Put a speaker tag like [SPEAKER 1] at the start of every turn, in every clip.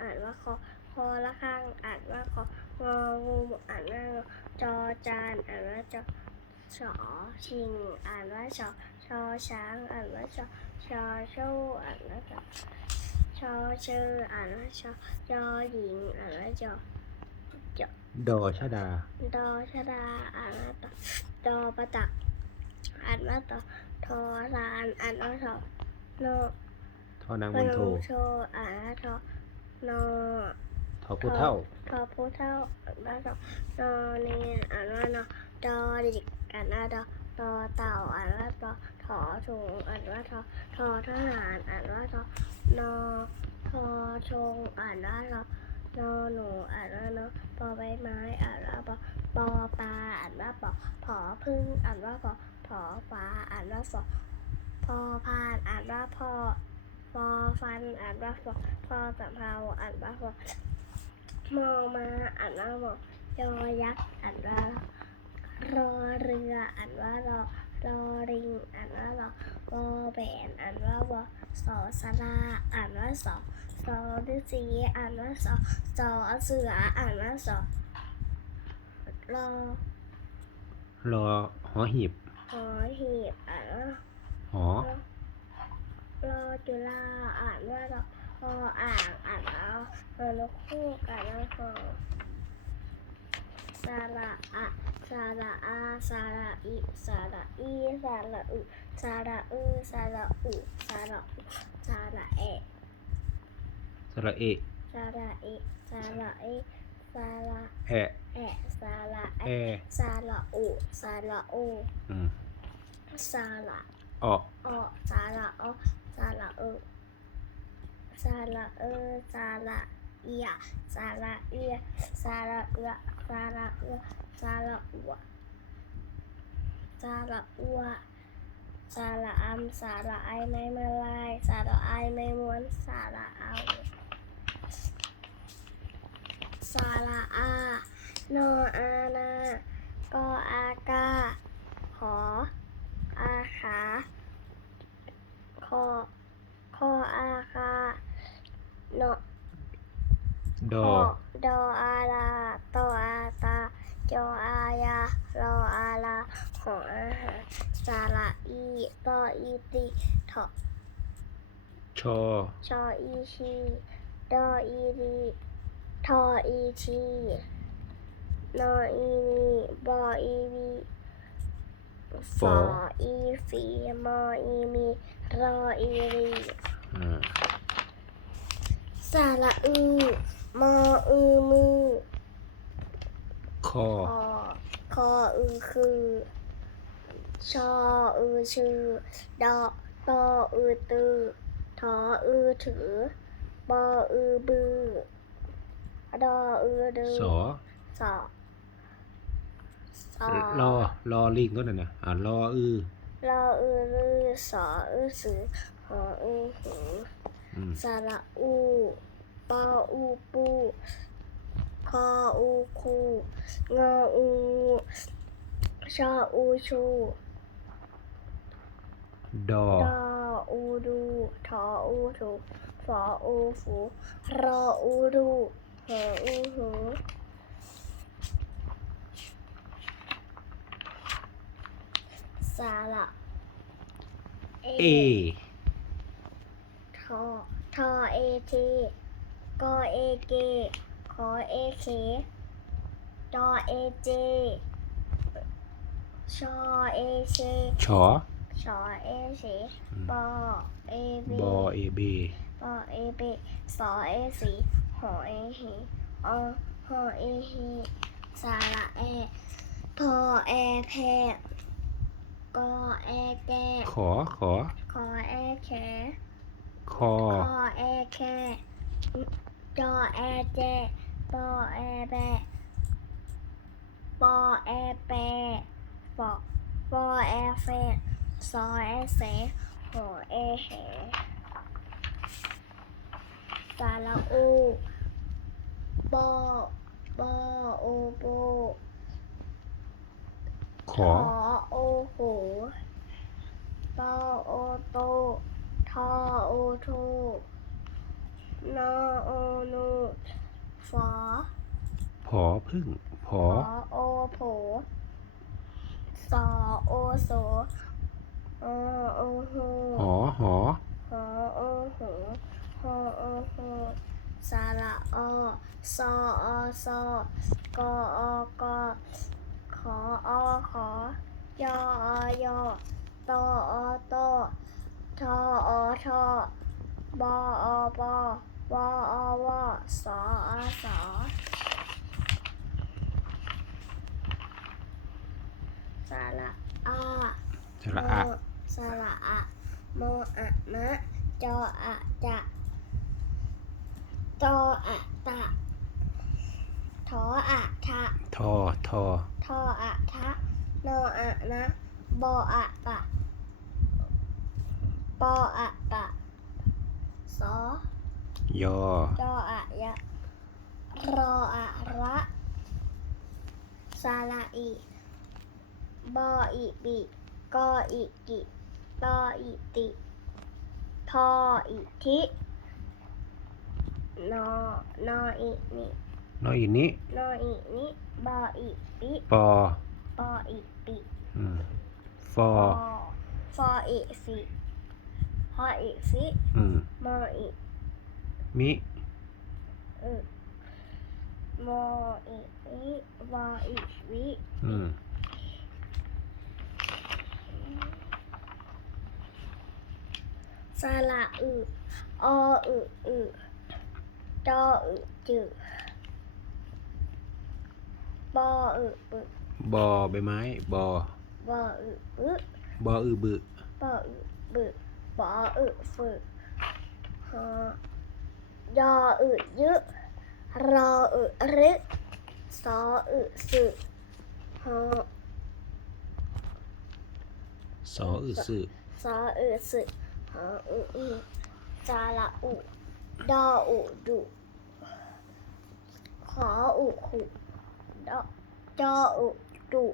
[SPEAKER 1] อ่านว่าคอ คอละข้างอ่านว่าคอ งองูอ่านว่าจอจานอ่านว่าจอชอชิง อ่านว่าชอชอช้าง อ่านว่าชอชอชู้อ่านว่าชอชอชื่ออ่านว่าชอจอหญิง อ่านว่าจอ
[SPEAKER 2] ดอชดา
[SPEAKER 1] ดอชดา อ่านว่าตอดอประตักอ่านว่าตอทอราน อ่านว่าทอโน
[SPEAKER 2] ทอนาง
[SPEAKER 1] พ
[SPEAKER 2] ม
[SPEAKER 1] น
[SPEAKER 2] โท
[SPEAKER 1] อ่านว่าทอ นอ
[SPEAKER 2] ทอผู้เท่า
[SPEAKER 1] ทอผู้เท่าอ่านว่าทอนอเนนอ่านว่านอดอดิกอ่านว่าดอตอเต่าอ่านว่าตอถอถุงอ่านว่าทอทอทหารอ่านว่าทอนอทอชงอ่านว่าทอนอหนูอ่านว่านอปอใบไม้อ่านว่าปอปอปลาอ่านว่าปอผอพึ่งอ่านว่าปอผอฟ้าอ่านว่าฟอพอพานอ่านว่าพอ ฟอฟันอ่านว่าฟอพอสำเภาอ่านว่าฟอมอมาอ่านว่าหมอยอยักษ์อ่านว่ารอเรืออ่านว่ารอรอริงอ่านว่ารอวอแบนอ่านว่าวอสอสลาอ่านว่าสอสอฤาษีอ่านว่าสอสอเสืออ่านว่าสอรอ
[SPEAKER 2] รอหอหีบ
[SPEAKER 1] หอหีบอ่านว่า
[SPEAKER 2] หอ
[SPEAKER 1] รอจุฬาอ่านว่ารอรออ่างอ่านว่ารอนกคู่อ่านว่าหอสาระอะสาระอาสาระอิสาระอีสาระอุสาระอือสระอุสาระอุสาระเอะ
[SPEAKER 2] สระเอะ
[SPEAKER 1] สระเอะสระเอะสระ
[SPEAKER 2] แอะ
[SPEAKER 1] แอะสระ
[SPEAKER 2] แอ
[SPEAKER 1] เอะสระอุสระโอ
[SPEAKER 2] อืม
[SPEAKER 1] สระ
[SPEAKER 2] ออ
[SPEAKER 1] ออสระอ สระเออสระเออสระเอียสระเอียสระเอือสระเอือสระอัวสาระอัวสาระอัมสาระไอไม่มาลายสาระไอไม่ม้วนสาระเอาสาระอานออานา กออากา ขออาขา คอคออาคาโน
[SPEAKER 2] ด
[SPEAKER 1] โอ
[SPEAKER 2] อ
[SPEAKER 1] ดออาลาโตอาตาจออายารออาลาหออาหารสาระอีตออีติถอ
[SPEAKER 2] ชอ
[SPEAKER 1] ชออีชีดออีดีทออีทีนออีนีบออีวีฟออีฟีมออีมี รออีรี
[SPEAKER 2] อ่า
[SPEAKER 1] สาระอือมออือมือ
[SPEAKER 2] คอ
[SPEAKER 1] คอคออือคือชออือชื่อดอตออือตือทออือถือบออือบือดออือดือ
[SPEAKER 2] สอ
[SPEAKER 1] สอสอ
[SPEAKER 2] รอรอลิงก็นั่นนะอ่ารออือ
[SPEAKER 1] รออือลือสออือสือหออือหือ
[SPEAKER 2] อืม
[SPEAKER 1] สระอูปออูปูคออูคูงออูชออูชู
[SPEAKER 2] ดอ
[SPEAKER 1] ดออูดูทออูถูฟออูฟูรออูดูหออูหู สระ
[SPEAKER 2] เอ
[SPEAKER 1] ทอ ทอเอทีกอเอเกขอเอเคจอเอเจ ชอเอเช
[SPEAKER 2] ชอ
[SPEAKER 1] ชอเอเช
[SPEAKER 2] อืม
[SPEAKER 1] ปอเอบี
[SPEAKER 2] บอเอเบ
[SPEAKER 1] ปอเอบีสอเอสีหอเอฮีอหอเอฮีสาระเอพอเอแพ กอเอแก
[SPEAKER 2] ขอขอ
[SPEAKER 1] ขอเอแข
[SPEAKER 2] คอ
[SPEAKER 1] คอแอแคจอแอเจปอแอแบปอแอแปปอปอแอเฟซอแอเสหอแอแหสาระอูบอบอโอโบ
[SPEAKER 2] ข
[SPEAKER 1] ข
[SPEAKER 2] อ
[SPEAKER 1] อโอหูปอโอโตทอโอทูนอโอนูฝอ
[SPEAKER 2] ผอพึ่งผอ
[SPEAKER 1] ผอโอโผสอโอโสอโอโห
[SPEAKER 2] หอหอ
[SPEAKER 1] หอโอโหหอโอโหสาระอซออซอกออกอข ออขอยอยอตอตอทออทอบออบวอวสอสอสระอา
[SPEAKER 2] สระอะ
[SPEAKER 1] โมสระอะโมอะมะจออะจะตออะตะทออะทะ
[SPEAKER 2] ทอทอ
[SPEAKER 1] ทออะทะนออะนะบออะปะปออะปะสอย
[SPEAKER 2] อ
[SPEAKER 1] จออะยะรออะระสาระอีบออีบิกออีกิตออีติทออีทินอนออีนิ
[SPEAKER 2] นออีนี้
[SPEAKER 1] นออีนิบออีปิ
[SPEAKER 2] ปอ
[SPEAKER 1] ปออีปิ
[SPEAKER 2] อืมฟอ
[SPEAKER 1] ฟอฟออีฟิพออีฟิ
[SPEAKER 2] อืม
[SPEAKER 1] มออี
[SPEAKER 2] มิ
[SPEAKER 1] อึมออีอิวออีวิ
[SPEAKER 2] อืม
[SPEAKER 1] สระอึออึอึจออึจื ปออึปึ
[SPEAKER 2] บอใบไม้บอ
[SPEAKER 1] บออึปึ
[SPEAKER 2] บออือบึ
[SPEAKER 1] ปออึบึปออึฝึฮอยออึยึรออึรึสออึสึฮอ
[SPEAKER 2] สออือสึ
[SPEAKER 1] สออึสึฮออึอีจาระอุดออุดุขออุขุ ดอจออุดุ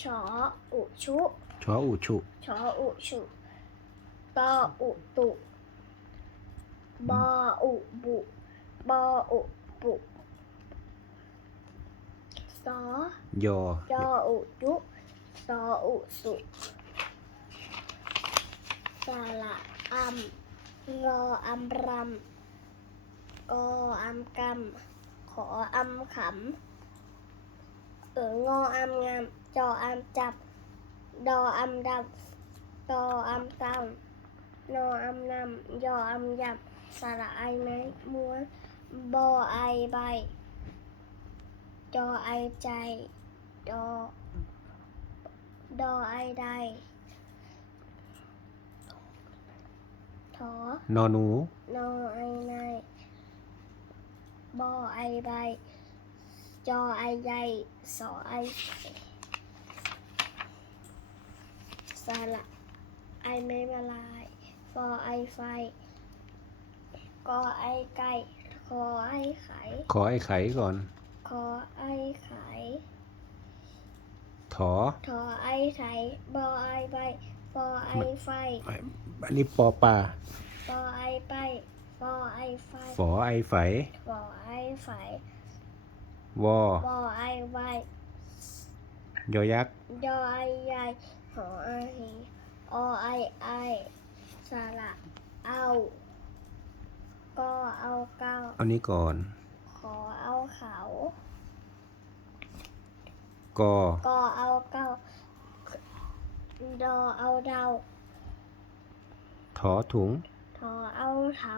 [SPEAKER 1] ชออุชุ
[SPEAKER 2] ชออูชุ
[SPEAKER 1] ชออุชุตออุตุบออุบุบออุปุสอย
[SPEAKER 2] อ
[SPEAKER 1] จออุยุส ออุสุสระอัมรออัมรำกออัมกำขออัมขำเอองออัมงาม จออัมจับ ดออัมดำตออัมตำนออัมนำยออัมยับสระไอไม้ม้วนบอไอใบ จอไอใจ ดอ ดอไอใดถอน
[SPEAKER 2] อหนู
[SPEAKER 1] นอไอใน บอไอใบจอไอใหญ่สอไอสาระไอไม่มาลายฟอไอไฟกอไอไก่คอไอไข่
[SPEAKER 2] ขอไอไข่ก่อน
[SPEAKER 1] คอไอไข่
[SPEAKER 2] ถอ
[SPEAKER 1] ถอไอไถบอไอใบฟอไอไฟ
[SPEAKER 2] อันนี้ปอปลา
[SPEAKER 1] ฟอไอไปฟอไอไฟ
[SPEAKER 2] ฝอไอไฝ
[SPEAKER 1] ฟอไอ ไฟ
[SPEAKER 2] วอ
[SPEAKER 1] บอไอไวย
[SPEAKER 2] อยักษ์
[SPEAKER 1] ดอไอใหญ่หอไอหีอไอไอสระเอาก็เอาเก้า
[SPEAKER 2] เอานี้ก่อน
[SPEAKER 1] ขอเอาเขา
[SPEAKER 2] กอ
[SPEAKER 1] ก็เอาเก้าดอเอาเดา
[SPEAKER 2] ถอถุง
[SPEAKER 1] ถอเอาเถา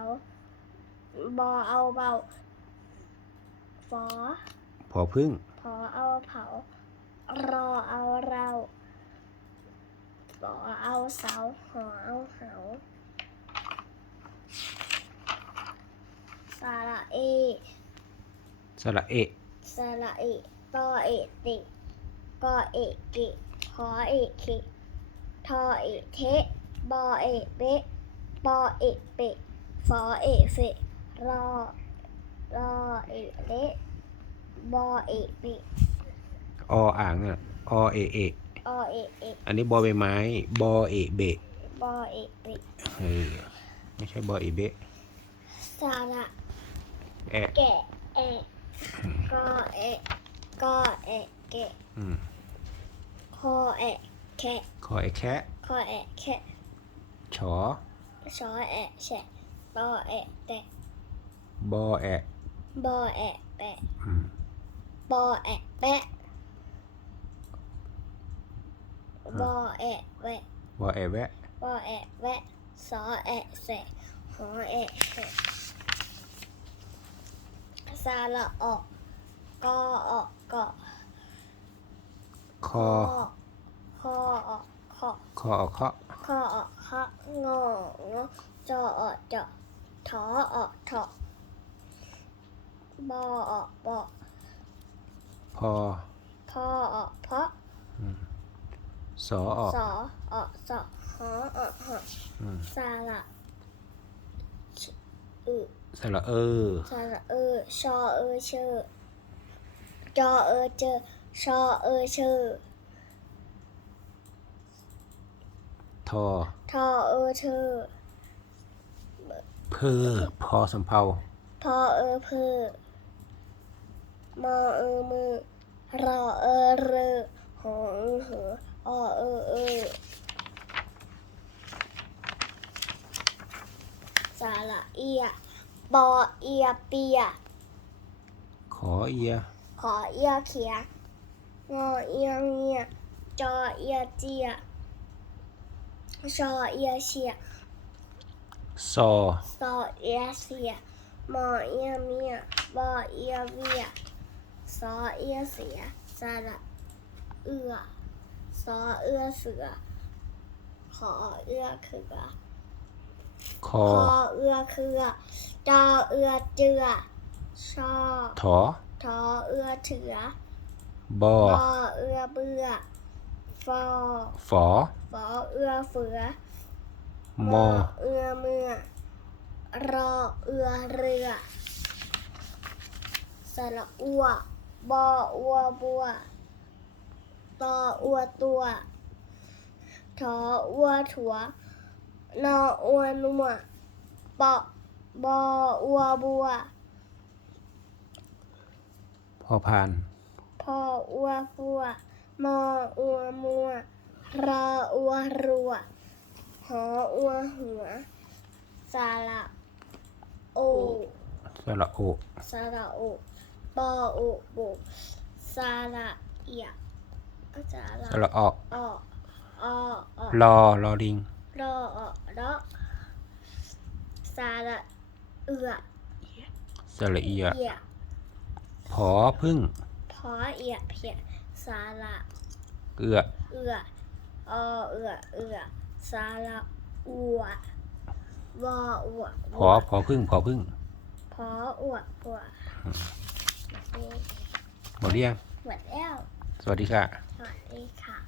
[SPEAKER 1] บอเอาเบา ฟอ
[SPEAKER 2] ผอพึ่ง
[SPEAKER 1] พอเอาเผารอเอาเราบอเอาเสาหอเอาเหาสระเอ
[SPEAKER 2] สระเอะ
[SPEAKER 1] สระเอตอเอติกอเอกิขอเอคิทอเอเทบอเอเบะปอเอเปะฟอเอเฟะรอ รอเอเละบอเอเปะ
[SPEAKER 2] ออ่างเนี่ยอเอะเอะ
[SPEAKER 1] ออเอเอ
[SPEAKER 2] อันนี้บอใบไม้ บอเอะเบะ
[SPEAKER 1] บอเอเปะ
[SPEAKER 2] เออไม่ใช่บออีเบะ
[SPEAKER 1] สระ
[SPEAKER 2] แอะ
[SPEAKER 1] แกะเอะก็เอะก็เอะเกะ
[SPEAKER 2] อืม
[SPEAKER 1] คอเอะแคะ
[SPEAKER 2] คอไอแคะ
[SPEAKER 1] คอเอะแคะ
[SPEAKER 2] ชอ
[SPEAKER 1] ชอเอะแฉะบอเอะแตะ
[SPEAKER 2] บอแอะ
[SPEAKER 1] บอเอะแปะ
[SPEAKER 2] อืม
[SPEAKER 1] บอเอะแปะบอเอะแวะ
[SPEAKER 2] บอแอะแวะ
[SPEAKER 1] บอแอะแวะสอแอะแสะหอแอะแฉะซาละออกกอออกเกาะ
[SPEAKER 2] คอ
[SPEAKER 1] คอออกเคาะ
[SPEAKER 2] คอออกเคาะ
[SPEAKER 1] คอออกเคาะงองอจอออกเจาะถอออกเถาะ บอออกเบาะ
[SPEAKER 2] พอ
[SPEAKER 1] พอออกเพาะ
[SPEAKER 2] สอออก
[SPEAKER 1] สอออกสอหอออกหอ
[SPEAKER 2] อืม
[SPEAKER 1] ซาละชอึ
[SPEAKER 2] สระเออ
[SPEAKER 1] ซาละเออชอเออเชอจอเออเจอชอเออเชอ
[SPEAKER 2] ทอ
[SPEAKER 1] ทอเออเธอ
[SPEAKER 2] เพอพอสำเพา
[SPEAKER 1] พอเออเพอ มอเออมือรอเออเรอหอเออเหอออเออเออสาระเอียบอเอียเปีย
[SPEAKER 2] ขอเอีย
[SPEAKER 1] ขอเอียเขียงอเอียเงียจอเอียเจียชอเอียเชีย
[SPEAKER 2] ซอ
[SPEAKER 1] ซอเอียเสียมอเอียเมียบอเอีย ซอเอียเสียสระเอือซอเอือเสือ ขอเอือเขือ
[SPEAKER 2] ค
[SPEAKER 1] ค
[SPEAKER 2] อ
[SPEAKER 1] อเอือเคือจอเอือเจือชอ
[SPEAKER 2] ถอ
[SPEAKER 1] ทอเอือเถือบ
[SPEAKER 2] อ
[SPEAKER 1] บอเอือเบื่อฟอ
[SPEAKER 2] ฝอ
[SPEAKER 1] ฟอเอือเฟือ
[SPEAKER 2] มอ
[SPEAKER 1] เอือเมื่อรอเอือเรือสระอัว บออัวบัว ตออัวตัวทออัวถัวนออัวนัวปอบออัวบัว
[SPEAKER 2] พอพาน
[SPEAKER 1] พออัวฟัว มออัวมัว รออัวรัว หออัวหัว สาระโอ
[SPEAKER 2] สระโอ
[SPEAKER 1] สาระโอ ปอโอโบสาระเอียสาระ
[SPEAKER 2] ระออก
[SPEAKER 1] ออออออ
[SPEAKER 2] รอรอลิง
[SPEAKER 1] รอออรอสาระเอือ
[SPEAKER 2] สระเอีย
[SPEAKER 1] เอีย
[SPEAKER 2] พอพึ่ง
[SPEAKER 1] พอเอียเพียสาระ
[SPEAKER 2] เอือ
[SPEAKER 1] เอือออเอือเอือสาระอัววออัว
[SPEAKER 2] พอพอพึ่งพอพึ่ง
[SPEAKER 1] พออัวอัว
[SPEAKER 2] หมดหรือยัง
[SPEAKER 1] หมดแล้ว
[SPEAKER 2] สวัสดีค่ะ
[SPEAKER 1] สวัสดีค่ะ